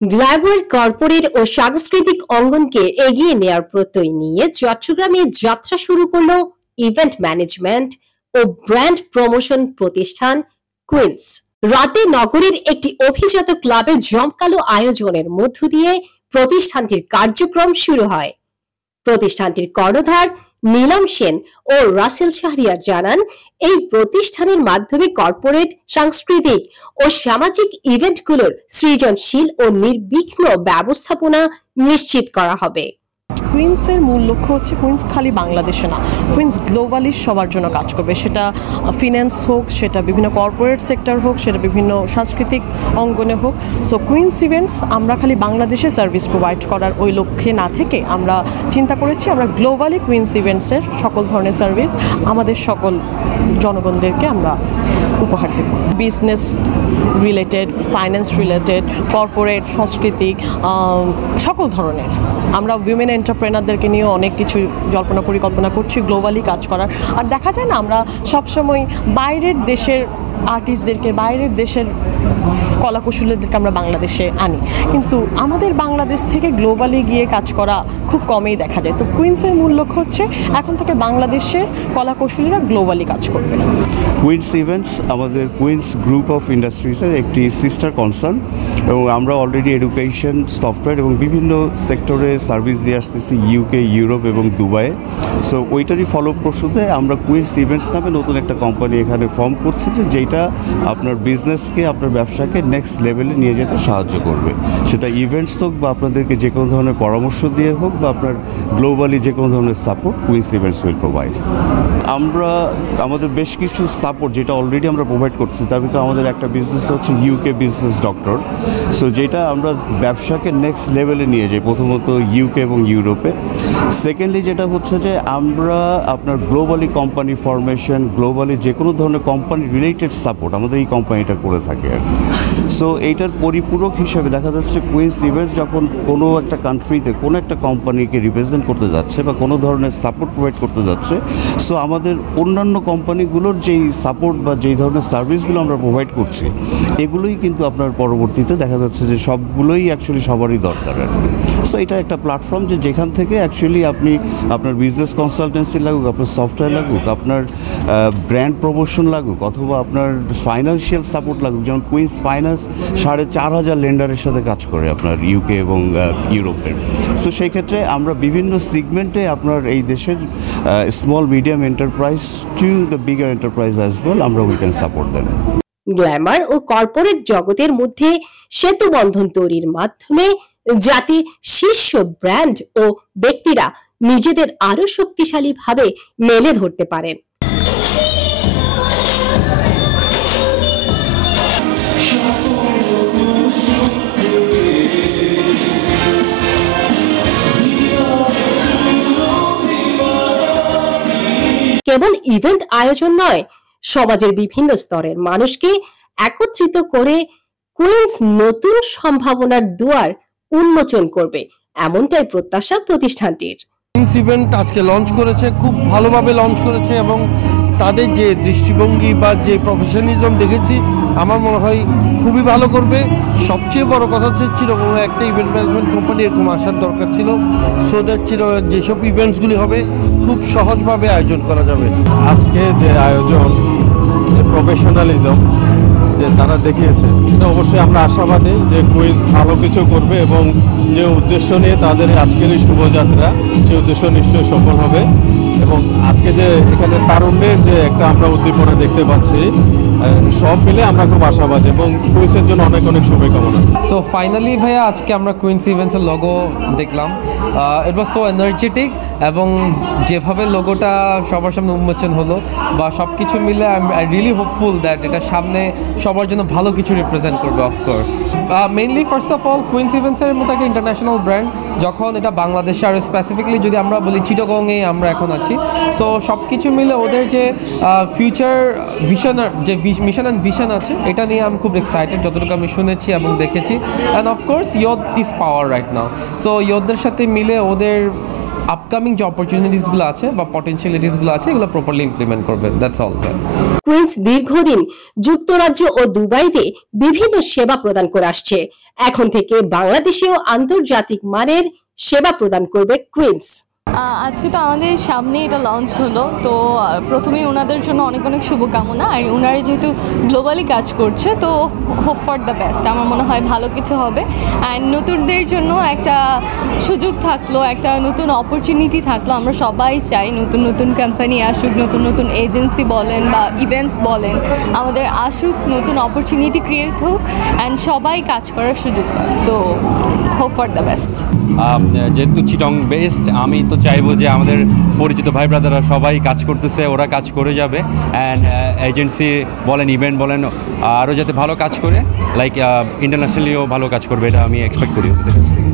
Glamour corporate ও সাংস্কৃতিক অঙ্গনকে এগিয়ে নেয়ার প্রত্যয় নিয়ে চট্টগ্রামে যাত্রা শুরু করল ইভেন্ট ম্যানেজমেন্ট ও ব্র্যান্ড প্রমোশন প্রতিষ্ঠান কুইন্স। রাতে নগরীর একটি অভিজাত ক্লাবে জমকালো আয়োজনের মধ্য দিয়ে প্রতিষ্ঠানটির কার্যক্রম শুরু হয়। প্রতিষ্ঠানটির কর্ণধার নীলম সেন ও রাসেল শাহরিয়ার জানান, এই প্রতিষ্ঠানের মাধ্যমে কর্পোরেট, সাংস্কৃতিক ও সামাজিক ইভেন্টগুলোর সৃজনশীল ও নির্বিঘ্ন ব্যবস্থাপনা নিশ্চিত করা হবে। কুইন্সের মূল লক্ষ্য হচ্ছে কুইন্স খালি বাংলাদেশে না, কুইন্স গ্লোবালি সবার জন্য কাজ করবে। সেটা ফিন্যান্স হোক, সেটা বিভিন্ন কর্পোরেট সেক্টর হোক, সেটা বিভিন্ন সাংস্কৃতিক অঙ্গনে হোক। সো কুইন্স ইভেন্টস আমরা খালি বাংলাদেশে সার্ভিস প্রোভাইড করার ওই লক্ষ্যে না থেকে আমরা চিন্তা করেছি আমরা গ্লোবালি কুইন্স ইভেন্টসের সকল ধরনের সার্ভিস আমাদের সকল জনগণদেরকে আমরা উপহার দেব। Business related, finance related, corporate, সাংস্কৃতিক সকল ধরনের। আমরা উইমেন এন্টারপ্রেনারদেরকে নিয়ে অনেক কিছু জল্পনা পরিকল্পনা করছি গ্লোবালি কাজ করার। আর দেখা যায় না, আমরা সবসময় বাইরের দেশের আর্টিস্টদেরকে, বাইরের দেশের কলাকুশলীদেরকে আমরা বাংলাদেশে আনি, কিন্তু আমাদের বাংলাদেশ থেকে গ্লোবালি গিয়ে কাজ করা খুব কমই দেখা যায়। তো কুইন্সের মূল লক্ষ্য হচ্ছে এখন থেকে বাংলাদেশের কলাকুশলীরা গ্লোবালি কাজ করবে। কুইন্স ইভেন্টস আমাদের কুইন্স গ্রুপ অফ ইন্ডাস্ট্রিজের একটি সিস্টার কনসার্ন এবং আমরা অলরেডি এডুকেশন, সফটওয়্যার এবং বিভিন্ন সেক্টরে সার্ভিস দিয়ে আসতেছি ইউকে, ইউরোপ এবং দুবাইয়ে। সো ওইটারই ফলপ্রসূতে আমরা কুইন্স ইভেন্টস নামে নতুন একটা কোম্পানি এখানে ফর্ম করছি, যেটা আপনার বিজনেসকে, আপনার ব্যবসাকে নেক্সট লেভেলে নিয়ে যেতে সাহায্য করবে। সেটা ইভেন্টস হোক বা আপনাদেরকে যে কোনো ধরনের পরামর্শ দিয়ে হোক বা আপনার গ্লোবালি যে কোনো ধরনের support queens events will provide. আমরা আমাদের বেশ কিছু সাপোর্ট যেটা অলরেডি আমরা প্রোভাইড করছি, তার ভিতরে আমাদের একটা বিজনেস হচ্ছে ইউকে বিজনেস ডক্টর। সো যেটা আমরা ব্যবসাকে নেক্সট লেভেলে নিয়ে যাই, প্রথমত ইউকে এবং ইউরোপে। সেকেন্ডলি যেটা হচ্ছে যে আমরা আপনার গ্লোবালি কোম্পানি ফরমেশন, গ্লোবালি যে কোনো ধরনের কোম্পানি রিলেটেড সাপোর্ট আমাদের এই কোম্পানিটা করে থাকে আর কি। সো এইটার পরিপূরক হিসেবে দেখা যাচ্ছে কুইন্স ইভেন্টস যখন কোনো একটা কান্ট্রিতে কোনো একটা কোম্পানিকে রিপ্রেজেন্ট করতে যাচ্ছে বা কোনো ধরনের সাপোর্ট প্রোভাইড করতে যাচ্ছে, সো আমাদের অন্যান্য কোম্পানিগুলোর যেই সাপোর্ট বা যেই ধরনের সার্ভিসগুলো আমরা প্রোভাইড করছি, এগুলোই কিন্তু আপনার পরবর্তীতে দেখা যাচ্ছে যে সবগুলোই অ্যাকচুয়ালি সবারই দরকার আর কি। সো এটা একটা প্ল্যাটফর্ম যে যেখান থেকে অ্যাকচুয়ালি আপনি আপনার বিজনেস কনসালটেন্সি লাগুক, আপনার সফটওয়্যার লাগুক, আপনার ব্র্যান্ড প্রমোশন লাগুক, অথবা আপনার ফাইন্যান্সিয়াল সাপোর্ট লাগুক, যেমন কুইন্স ফাইন্যান্স 4,500 লেন্ডারের সাথে কাজ করে আপনার ইউকে এবং ইউরোপের। সো সেই ক্ষেত্রে আমরা বিভিন্ন সেগমেন্টে আপনার এই দেশের small medium enterprise to the bigger enterprise as well আমরা we can support them. Glamour ও কর্পোরেট জগতের মধ্যে সেতু বন্ধন তৈরির মাধ্যমে যাতে শীর্ষ ব্র্যান্ড ও ব্যক্তিরা নিজেদের আরো শক্তিশালীভাবে মেলে ধরতে পারেন। কেবল ইভেন্ট আয়োজন নয়, সমাজের বিভিন্ন স্তরের মানুষকে একত্রিত করে কুইন্স নতুন সম্ভাবনার দুয়ার উন্মোচন করবে, এমনটাই প্রত্যাশা প্রতিষ্ঠানটির। কুইন্স ইভেন্ট আজকে লঞ্চ করেছে, খুব ভালোভাবে লঞ্চ করেছে এবং তাদের যে দৃষ্টিভঙ্গি বা যে প্রফেশনালিজম দেখেছি আমার মনে হয় খুবই ভালো করবে। সবচেয়ে বড় কথা হচ্ছে চিরকম একটা ইভেন্ট ম্যানেজমেন্ট কোম্পানি এরকম আসার দরকার ছিল, সো দ্যাট যেসব ইভেন্টসগুলি হবে খুব সহজভাবে আয়োজন করা যাবে। আজকে যে আয়োজন, প্রফেশনালিজম যে তারা দেখিয়েছে, এটা অবশ্যই আমরা আশাবাদী যে কুইন্স ভালো কিছু করবে এবং যে উদ্দেশ্য নিয়ে তাদের আজকের এই শুভযাত্রা, সেই উদ্দেশ্য নিশ্চয়ই সফল হবে। এবং আজকে যে এখানে তারুণ্যের যে একটা আমরা উদ্দীপনা দেখতে পাচ্ছি, সব মিলে আমরা খুব আশাবাদী এবং কুইন্সের জন্য অনেক অনেক শুভকামনা। সো ফাইনালি ভাইয়া আজকে আমরা কুইন্স ইভেন্টসের লোগো দেখলাম, ইট ওয়াজ সো এনার্জেটিক এবং যেভাবে লোগোটা সবার সামনে উন্মোচন হলো বা সব কিছু মিলে আই রিয়েলি হোপফুল দ্যাট এটা সামনে সবার জন্য ভালো কিছু রিপ্রেজেন্ট করবে। Of course mainly first of all queens ইভেন্টসের মতো একটা ইন্টারন্যাশনাল ব্র্যান্ড, যখন এটা বাংলাদেশে আর স্পেসিফিকলি যদি আমরা বলি চিটাগংয়ে আমরা এখন আছি, সো সব কিছু মিলে ওদের যে ফিউচার ভিশনার যে মিশন অ্যান্ড ভিশন আছে, এটা নিয়ে আমি খুব এক্সাইটেড যতটুকু আমি শুনেছি এবং দেখেছি। And of course youth is power right now, so ইয়থদের সাথে মিলে ওদের আপকামিং যে অপরচুনিটিসগুলো আছে বা পটেনশিয়ালিটিসগুলো আছে, এগুলো প্রপারলি ইমপ্লিমেন্ট করবেন। That's all. কুইন্স দীর্ঘদিন যুক্তরাজ্য ও দুবাইতে বিভিন্ন সেবা প্রদান করে আসছে। এখন থেকে বাংলাদেশেও আন্তর্জাতিক মানের সেবা প্রদান করবে কুইন্স। আজকে তো আমাদের সামনে এটা লঞ্চ হলো, তো প্রথমেই ওনাদের জন্য অনেক অনেক শুভকামনা। আর ওনারা যেহেতু গ্লোবালি কাজ করছে, তো হোপ ফর দ্য বেস্ট। আমার মনে হয় ভালো কিছু হবে। অ্যান্ড নতুনদের জন্য একটা সুযোগ থাকলো, একটা নতুন অপরচুনিটি থাকলো। আমরা সবাই চাই নতুন নতুন কোম্পানি আসুক, নতুন নতুন এজেন্সি বলেন বা ইভেন্টস বলেন, আমাদের আসুক, নতুন অপরচুনিটি ক্রিয়েট হোক অ্যান্ড সবাই কাজ করার সুযোগ পায়। So hope for the best. যেহেতু চিটং বেস্ট, আমি তো চাইবো যে আমাদের পরিচিত ভাই ব্রাদাররা সবাই কাজ করতেছে, ওরা কাজ করে যাবে। অ্যান্ড এজেন্সি বলেন, ইভেন্ট বলেন, আরও যাতে ভালো কাজ করে, লাইক ইন্টারন্যাশনালিও ভালো কাজ করবে, এটা আমি এক্সপেক্ট করি ওদের কাছ থেকে।